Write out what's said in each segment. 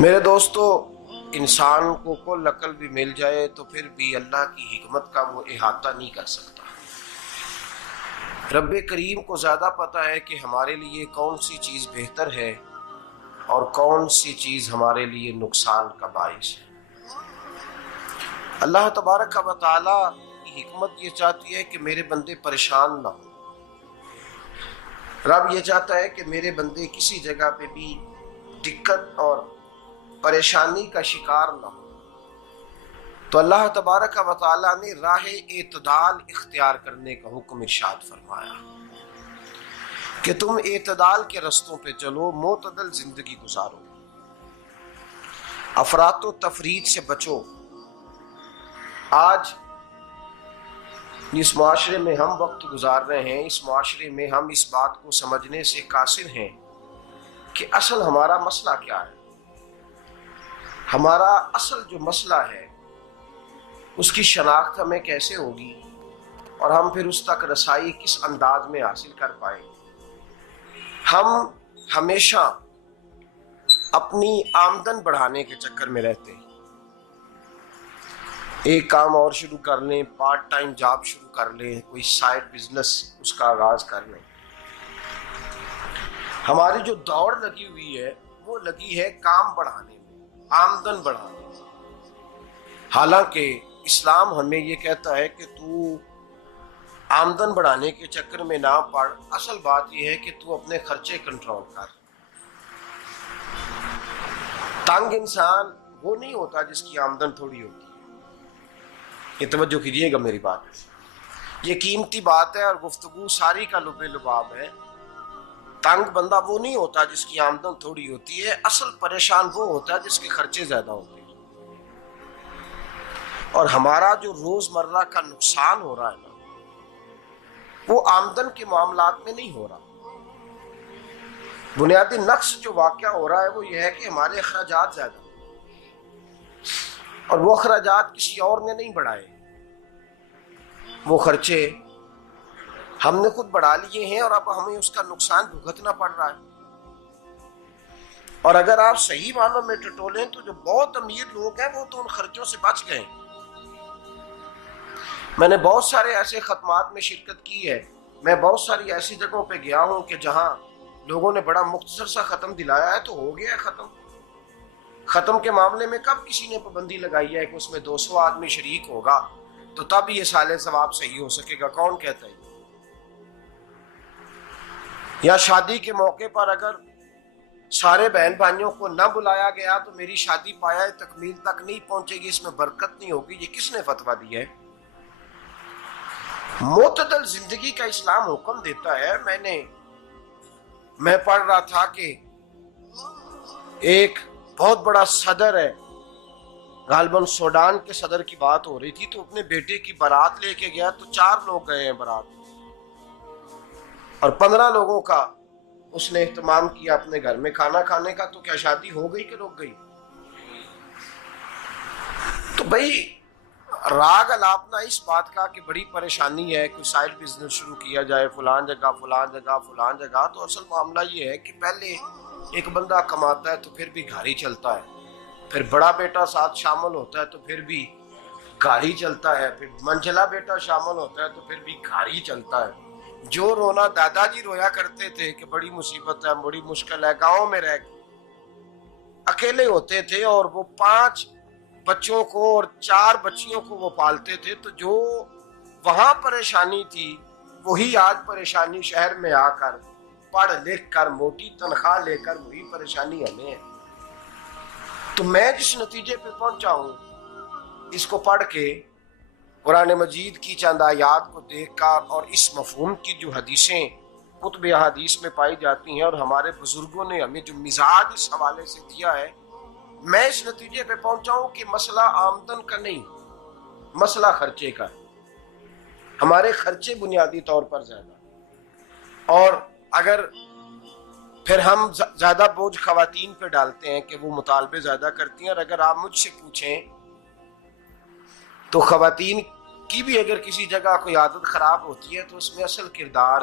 میرے دوستو، انسان کو کل عقل بھی مل جائے تو پھر بھی اللہ کی حکمت کا وہ احاطہ نہیں کر سکتا۔ رب کریم کو زیادہ پتہ ہے کہ ہمارے لیے کون سی چیز بہتر ہے اور کون سی چیز ہمارے لیے نقصان کا باعث ہے۔ اللہ تبارک و تعالی کی حکمت یہ چاہتی ہے کہ میرے بندے پریشان نہ ہوں۔ رب یہ چاہتا ہے کہ میرے بندے کسی جگہ پہ بھی دقت اور پریشانی کا شکار نہ ہو۔ تو اللہ تبارک و تعالی نے راہ اعتدال اختیار کرنے کا حکم ارشاد فرمایا کہ تم اعتدال کے رستوں پہ چلو، معتدل زندگی گزارو، افراط و تفریط سے بچو۔ آج جس معاشرے میں ہم وقت گزار رہے ہیں، اس معاشرے میں ہم اس بات کو سمجھنے سے قاصر ہیں کہ اصل ہمارا مسئلہ کیا ہے۔ ہمارا اصل جو مسئلہ ہے اس کی شناخت ہمیں کیسے ہوگی اور ہم پھر اس تک رسائی کس انداز میں حاصل کر پائیں۔ ہم ہمیشہ اپنی آمدن بڑھانے کے چکر میں رہتے ہیں، ایک کام اور شروع کر لیں، پارٹ ٹائم جاب شروع کر لیں، کوئی سائیڈ بزنس اس کا آغاز کر لیں۔ ہماری جو دوڑ لگی ہوئی ہے وہ لگی ہے کام بڑھانے میں، آمدن بڑھانے میں، حالانکہ اسلام ہمیں یہ کہتا ہے کہ تو آمدن بڑھانے کے چکر میں نہ پڑ، اصل بات یہ ہے کہ تو اپنے خرچے کنٹرول کر۔ تنگ انسان وہ نہیں ہوتا جس کی آمدن تھوڑی ہوتی ہے۔ یہ توجہ کیجیے گا میری بات، یہ قیمتی بات ہے اور گفتگو ساری کا لب لباب ہے۔ تنگ بندہ وہ نہیں ہوتا جس کی آمدن تھوڑی ہوتی ہے، اصل پریشان وہ ہوتا ہے جس کے خرچے زیادہ ہوتے ہیں۔ اور ہمارا جو روزمرہ کا نقصان ہو رہا ہے نا، وہ آمدن کے معاملات میں نہیں ہو رہا۔ بنیادی نقص جو واقعہ ہو رہا ہے وہ یہ ہے کہ ہمارے اخراجات زیادہ ہیں اور وہ اخراجات کسی اور نے نہیں بڑھائے، وہ خرچے ہم نے خود بڑھا لیے ہیں اور اب ہمیں اس کا نقصان بھگتنا پڑ رہا ہے۔ اور اگر آپ صحیح معنوں میں ٹٹولیں تو جو بہت امیر لوگ ہیں وہ تو ان خرچوں سے بچ گئے۔ میں نے بہت سارے ایسے ختمات میں شرکت کی ہے، میں بہت ساری ایسی جگہوں پہ گیا ہوں کہ جہاں لوگوں نے بڑا مختصر سا ختم دلایا ہے تو ہو گیا ہے ختم۔ ختم کے معاملے میں کب کسی نے پابندی لگائی ہے کہ اس میں 200 آدمی شریک ہوگا تو تب یہ سال ثواب صحیح ہو سکے گا؟ کون کہتا ہے؟ یا شادی کے موقع پر اگر سارے بہن بھائیوں کو نہ بلایا گیا تو میری شادی پایہ تکمیل تک نہیں پہنچے گی، اس میں برکت نہیں ہوگی، یہ کس نے فتویٰ دیا ہے؟ معتدل زندگی کا اسلام حکم دیتا ہے۔ میں پڑھ رہا تھا کہ ایک بہت بڑا صدر ہے، غالباً سوڈان کے صدر کی بات ہو رہی تھی، تو اپنے بیٹے کی بارات لے کے گیا تو 4 لوگ گئے ہیں بارات اور 15 لوگوں کا اس نے اہتمام کیا اپنے گھر میں کھانا کھانے کا۔ تو کیا شادی ہو گئی کہ رک گئی؟ تو بھئی راگ الاپنا اس بات کا کہ بڑی پریشانی ہے، کوئی سائیڈ بزنس شروع کیا جائے فلان جگہ فلان جگہ فلان جگہ، تو اصل معاملہ یہ ہے کہ پہلے ایک بندہ کماتا ہے تو پھر بھی گھر ہی چلتا ہے، پھر بڑا بیٹا ساتھ شامل ہوتا ہے تو پھر بھی گھر ہی چلتا ہے، پھر منجلا بیٹا شامل ہوتا ہے تو پھر بھی گھر ہی چلتا ہے۔ جو رونا دادا جی رویا کرتے تھے کہ بڑی مصیبت ہے، بڑی مشکل ہے، گاؤں میں رہ اکیلے ہوتے تھے اور وہ 5 بچوں کو اور 4 بچیوں کو وہ پالتے تھے، تو جو وہاں پریشانی تھی وہی آج پریشانی شہر میں آ کر پڑھ لکھ کر موٹی تنخواہ لے کر وہی پریشانی ہمیں ہے۔ تو میں جس نتیجے پہ پہنچا ہوں اس کو پڑھ کے، قرآن مجید کی چند آیات کو دیکھ کر اور اس مفہوم کی جو حدیثیں کتب احادیث میں پائی جاتی ہیں اور ہمارے بزرگوں نے ہمیں جو مزاج اس حوالے سے دیا ہے، میں اس نتیجے پہ پہنچا ہوں کہ مسئلہ آمدن کا نہیں، مسئلہ خرچے کا ہے۔ ہمارے خرچے بنیادی طور پر زیادہ، اور اگر پھر ہم زیادہ بوجھ خواتین پہ ڈالتے ہیں کہ وہ مطالبے زیادہ کرتی ہیں، اور اگر آپ مجھ سے پوچھیں تو خواتین کی بھی اگر کسی جگہ کوئی عادت خراب ہوتی ہے تو اس میں اصل کردار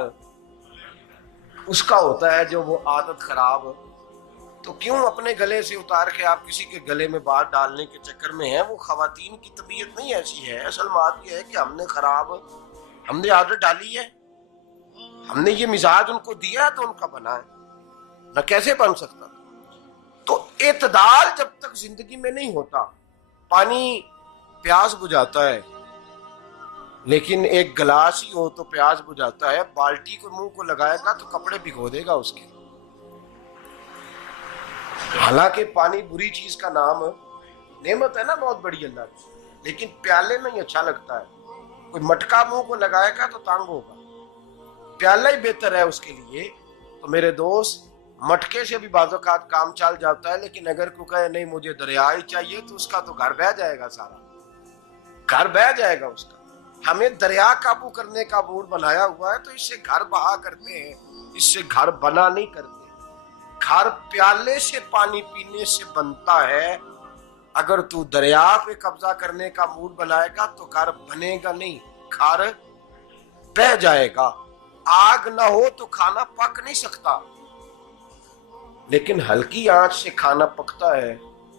اس کا ہوتا ہے جو وہ عادت خراب تو کیوں اپنے گلے سے اتار کے آپ کسی کے گلے میں بات ڈالنے کے چکر میں ہیں؟ وہ خواتین کی طبیعت نہیں ایسی ہے. اصل بات یہ ہے کہ ہم نے عادت ڈالی ہے، ہم نے یہ مزاج ان کو دیا ہے تو ان کا بنا ہے، نہ کیسے بن سکتا. تو اعتدال جب تک زندگی میں نہیں ہوتا، پانی پیاس بجھاتا ہے لیکن ایک گلاس ہی ہو تو پیاس بجھاتا ہے، بالٹی کو منہ کو لگائے گا تو کپڑے بھگو دے گا اس کے. حالانکہ پانی بری چیز کا نام نعمت ہے نا بہت بڑی اللہ کی، لیکن پیالے میں ہی اچھا لگتا ہے. کوئی مٹکا منہ کو لگائے گا تو تانگ ہوگا، پیالہ ہی بہتر ہے اس کے لیے. تو میرے دوست، مٹکے سے بھی بعض اوقات کام چل جاتا ہے، لیکن اگر کوئی کہے نہیں مجھے دریا ہی چاہیے تو اس کا تو گھر بہ جائے گا، سارا گھر بہ جائے گا اس کا. ہمیں دریا قابو کرنے کا موڈ بنایا ہوا ہے تو اس سے گھر بہا کرتے ہیں، اس سے گھر بنا نہیں کرتے. گھر پیالے سے پانی پینے سے بنتا ہے. اگر تو دریا پہ قبضہ کرنے کا موڈ بنائے گا تو گھر بنے گا نہیں، گھر بہ جائے گا. آگ نہ ہو تو کھانا پک نہیں سکتا، لیکن ہلکی آنچ سے کھانا پکتا ہے.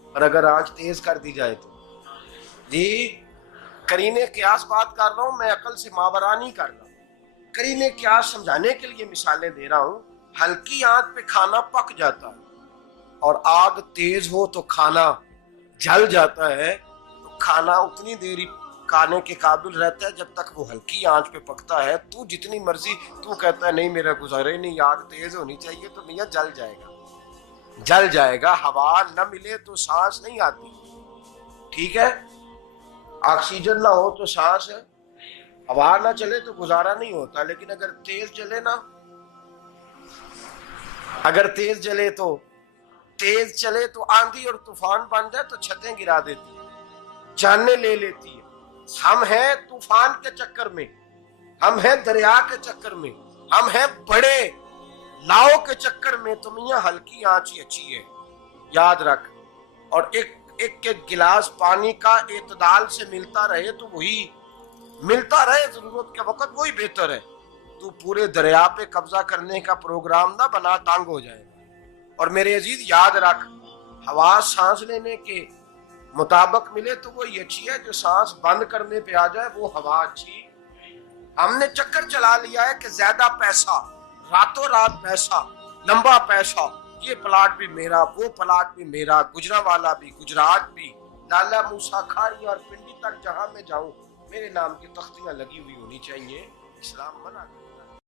اور اگر آنچ تیز کر دی جائے تو جی قرینے قیاس بات کر رہا ہوں، میں عقل سے ماورا نہیں کر رہا. قرینے قیاس سمجھانے کے لیے مثالیں دے رہا ہوں. ہلکی آنچ پہ کھانا پک جاتا ہے اور آگ تیز ہو تو کھانا جل جاتا ہے. تو کھانا اتنی دیر کھانے کے قابل رہتا ہے جب تک وہ ہلکی آنچ پہ پکتا ہے. تو جتنی مرضی تو کہتا ہے نہیں میرا گزارے نہیں، آگ تیز ہونی چاہیے، تو میاں جل جائے گا، جل جائے گا. ہوا نہ ملے تو سانس نہیں آتی، ٹھیک ہے؟ آکسیجن نہ ہو تو سانس، ہوا نہ چلے تو گزارا نہیں ہوتا. لیکن اگر تیز جلے نا، اگر تیز چلے تو آندھی اور طوفان بن جائے تو چھتیں گرا دیتی ہے، جانیں لے لیتی ہے. ہم ہیں طوفان کے چکر میں، ہم ہیں دریا کے چکر میں، ہم ہیں بڑے لاؤ کے چکر میں. تو میاں ہلکی آنچ ہی اچھی ہے، یاد رکھ. اور ایک گلاس پانی کا اعتدال سے ملتا رہے تو وہی ملتا رہے، ضرورت کے وقت وہی بہتر ہے. تو پورے دریا پہ قبضہ کرنے کا پروگرام نہ بنا، تانگ ہو جائے گا. اور میرے عزیز یاد رکھ، ہوا سانس لینے کے مطابق ملے تو وہی اچھی ہے، جو سانس بند کرنے پہ آ جائے وہ ہوا اچھی. ہم نے چکر چلا لیا ہے کہ زیادہ پیسہ، راتوں رات پیسہ، لمبا پیسہ، یہ پلاٹ بھی میرا، وہ پلاٹ بھی میرا، گجرانوالا بھی، گجرات بھی، لالا موسیٰ کھاری اور پنڈی تک جہاں میں جاؤں میرے نام کی تختیاں لگی ہوئی ہونی چاہیے. اسلام منع